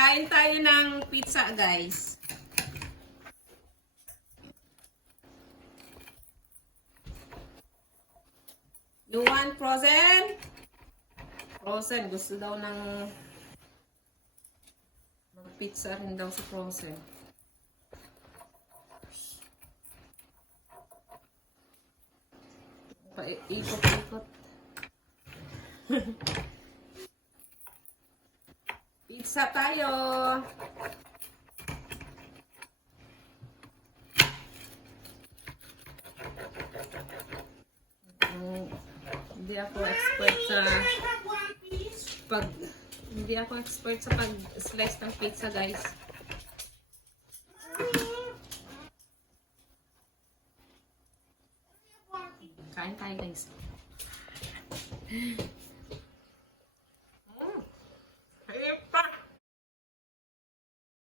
Kain tayo ng pizza, guys. You want frozen? Frozen. Gusto daw ng pizza rin daw sa frozen. Ikot-ikot. Pizza tayo. Hindi ako expert sa pag-slice ng pizza, guys. Kain tayo, guys.